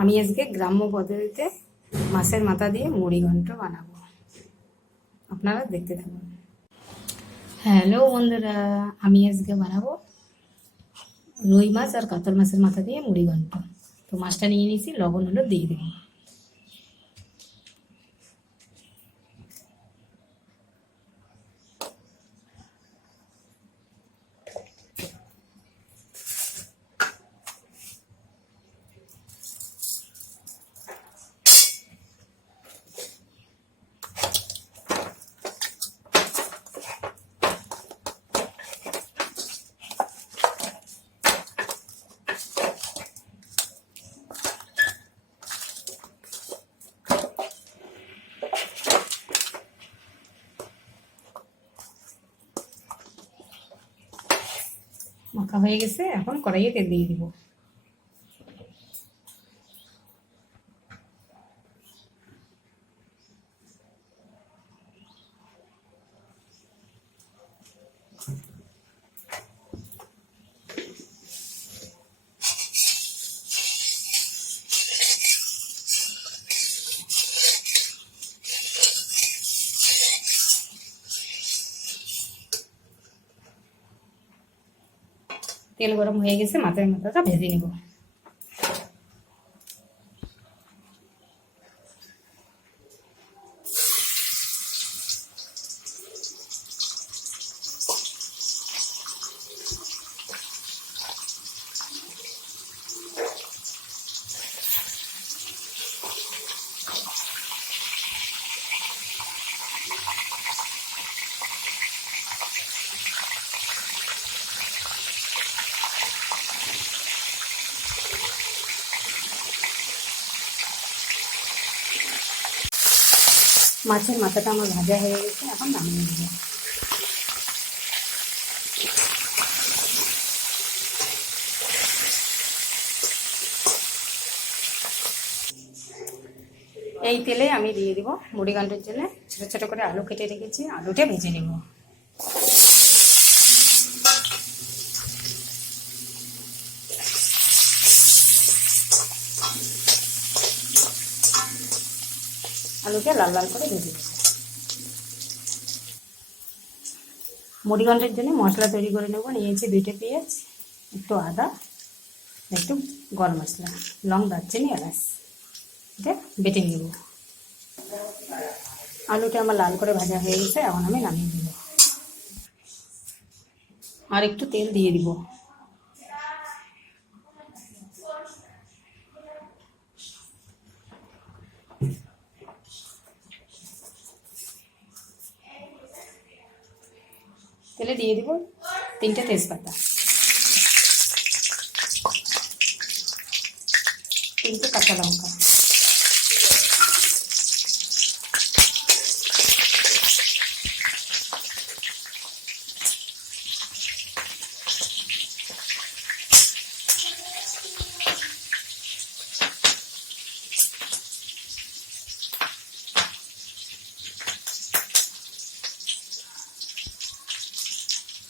আমি আজকে গ্রাম্য পদ্ধতিতে মাছের মাথা দিয়ে মুড়ি ঘন্ট বানাবো। আপনারা দেখতে থাকুন। হ্যালো বন্ধুরা, আমি আজকে বানাবো রুই মাছ আর কাতল মাছের মাথা দিয়ে মুড়ি ঘন্ট। তো মাছটা নিয়ে নিয়েছি, লবণ হলো দিয়ে দেবো। মাখা হয়ে গেছে এখন কড়াইয়ে তেল দিয়ে দিব। তেল গরম হয়ে গেছে মাথায় মাথাটা ভেজে নেব। মাছের মাথাটা আমার ভাজা হয়ে গেছে, এখন নামিয়ে নেব। এই তেলে আমি দিয়ে দিব মুড়ি জন্য। ছোটো ছোটো করে আলু কেটে রেখেছি, আলুটা ভেজে নেব। আলুটা লাল লাল করে ভেজে নেব। মুড়ি ঘন্টের জন্য মশলা তৈরি করে নেব। নিয়েছি দুইটা পেঁয়াজ, একটু আদা, একটু গরম মশলা, লং দারচিনি, এলাচ। এটা বেটে নেব। আলুটা আমার লাল করে ভাজা হয়ে গেছে, এখন আমি নামিয়ে দেব। আর একটু তেল দিয়ে দিব। তেলে দিয়ে দিব তিনটে তেজপাতা। তিনটে কাঁচা লঙ্কা।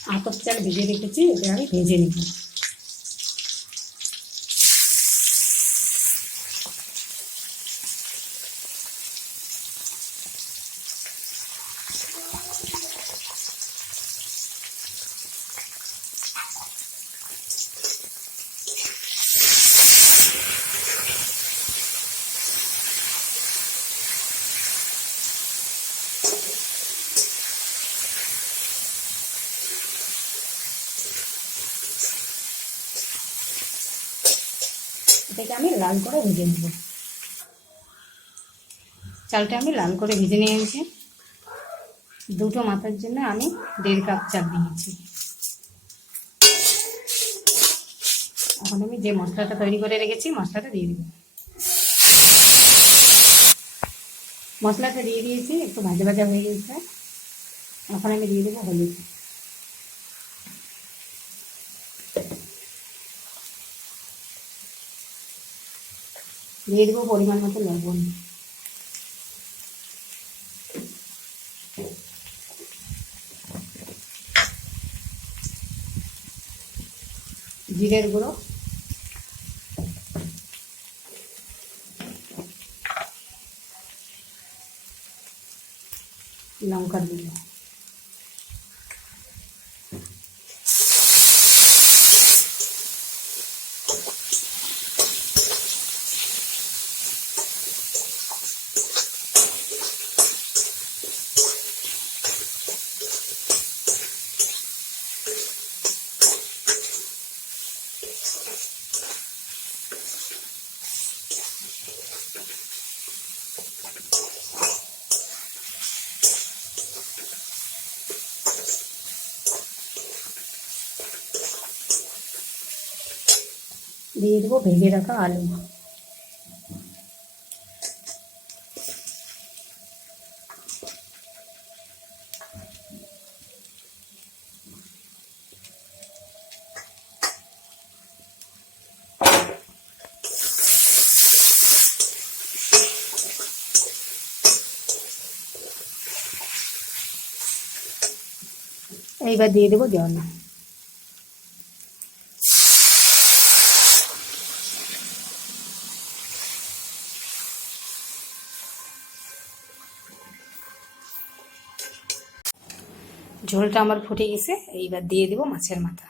আতপ চাল ভেজে রেখেছি এটা আমি ভেজে নেব। এটাকে আমি লাল করে ভেজে নেব। চালটা আমি লাল করে ভেজে নিয়েছি। দুটো মাথার জন্য আমি দেড় কাপ চাল দিয়েছি। এখন আমি যে মশলাটা তৈরি করে রেখেছি, মশলাটা দিয়ে দেবো। মশলাটা দিয়ে দিয়েছি, একটু ভাজা ভাজা হয়ে গেছে। এখন আমি দিয়ে দেবো হলুদ। দিয়ে দেবো পরিমাণ মতো লবণ। জিরের গুঁড়ো। লঙ্কা গুঁড়ো। দিয়ে দেবো ভেজে রাখা আলু। এইবার দিয়ে দেবো জল। ঝোলটা আমার ফুটে গেছে, এইবার দিয়ে দেবো মাছের মাথা।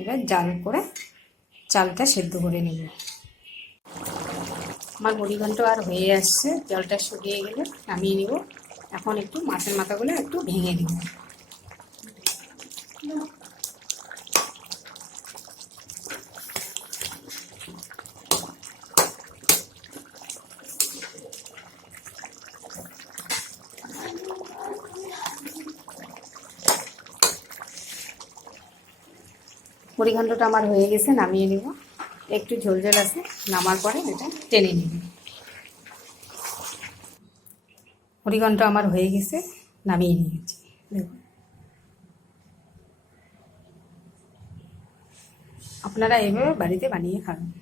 এবার জাল করে চালটা সেদ্ধ করে নেব। আমার মুড়িঘণ্ট আর হয়ে আসছে, জলটা শুকিয়ে গেলে নামিয়ে নেব। এখন একটু মাছের মাথাগুলো একটু ভেঙে নেব। মুড়িঘণ্টটা আমার হয়ে গেছে, নামিয়ে নেব। একটু ঝোল ঝোল আছে, নামার পরে এটা টেনে নেব। মুড়িঘণ্ট আমার হয়ে গেছে, নামিয়ে নিয়েছি। দেখুন। আপনারা এভাবে বাড়িতে বানিয়ে খাবেন।